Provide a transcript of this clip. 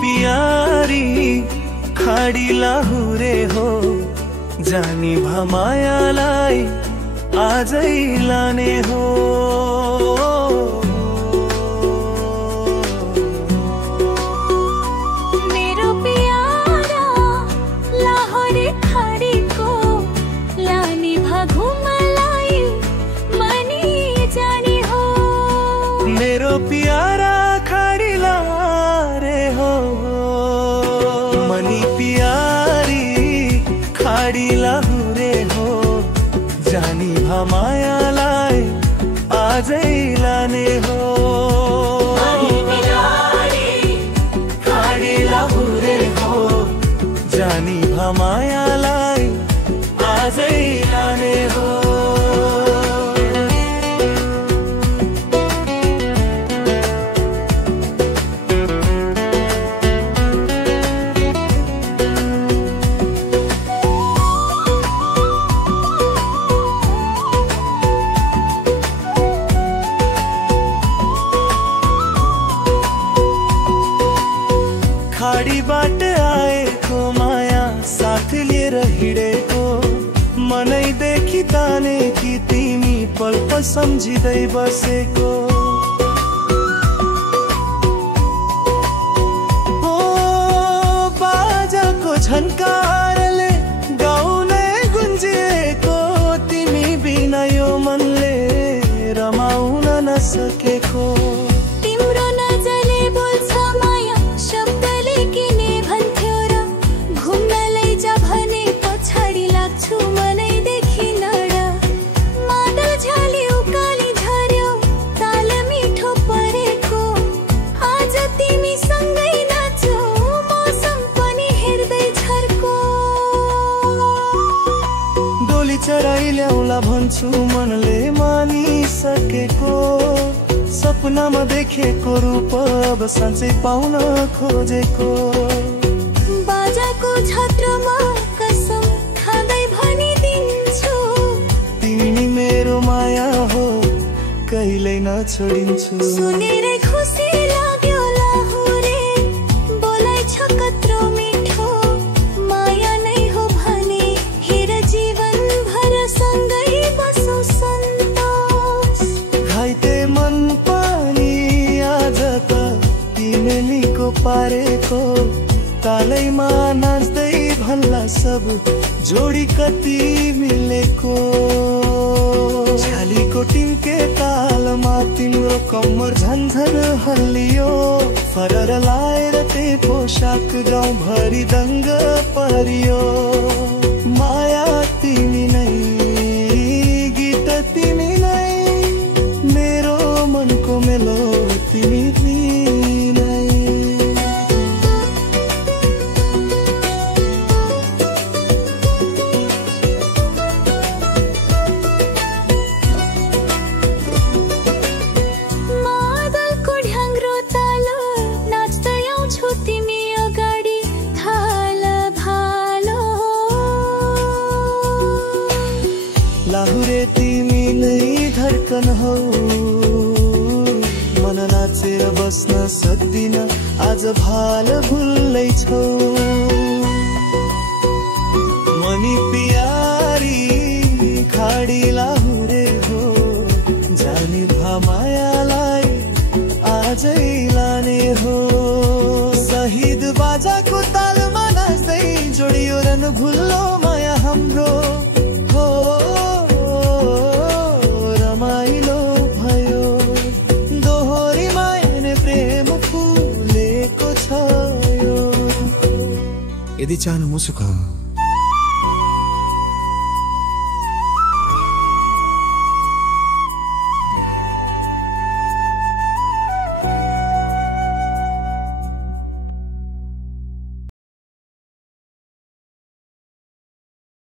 प्यारी खाडी लाहुरे हो जानी भमायालाई आजै लाने हो। मेरो प्यारा लाहोरे खाडीको लाने भगुमलाई मनी जाने हो। मेरो प्यारा खाडी लारे हो मनी प्यारी खाडी लाहुरे हो जानी भमायालाई आजै लाने हो। खाडी लाहुरे हो जानी भमायालाई आजै लाने हो। खाडीबाट आएको माया साथ लिएर हिँडेको मनैदेखि ताने कि तिमी पल पल सम्झिँदै बसेको। ओ बाजाको झन्कारले गाउँले गुन्जिएको तिमी बिना यो मनले रमाउन नसकेको। तिम्रो नजरले बोल्छ माया शब्दले किने भन्थ्यो र घुम्न लैजा भने पछाडि लाग्छु मनैदेखि नड। मादल झल्यो काली झर्यो ताल मिठो परेको आज तिमी सँगै नाचौ मौसम पनि हेर्दै झर्को। डोली चढाइ ल्याउला भन्छु मनले मानिसकेको सपनामा देखेको रूप अब साँच्चै पाउन खोजेको। बाजाको छत्रमा कसम खाँदै भनिदिन्छु तिमी मेरो माया हो कहिल्यै नछोडिन्छु। सुनेरै खुसी लाग्यो लाहुरे बोलाइ छ कत्रो मिठो माया नै हो भने हेर जीवन भर सँगै बसौँ सन्तोष। घाइते मन पनि आज त तिमीको पारेको तालैमा नाच्दै भल्ला सब जोडी कति मिलेको। छालीको टिम्के तालमा तिम्रो कम्मर झन्झन हल्लियो फरर लाएर ते पोसाक गाउँभरि दङ्ग परियो। माया तिमी नै गीत तिमी नै मेरो मनको मेलो तिमी नै। मादलको ढ्याङ्ग्रो ताल नाच्दै आउँछु तिमी अगाडि थाल भालो। लाहुरे तिमी नै धड्कन हौ मन नाचेर बस्न सक्दिन आज भाल भुल्लै छौ। मनी प्यारी खाडी लाहुरे हो जानी भमायालाई आजै लाने हो। शहीद बाजाको तालमा नाच्दै जोडियो र नभुल्लो माया हाम्रो हो रमाइलो भयो दोहोरी माया प्रेम फुलेको छ यो। यदि चाहनु मुसुक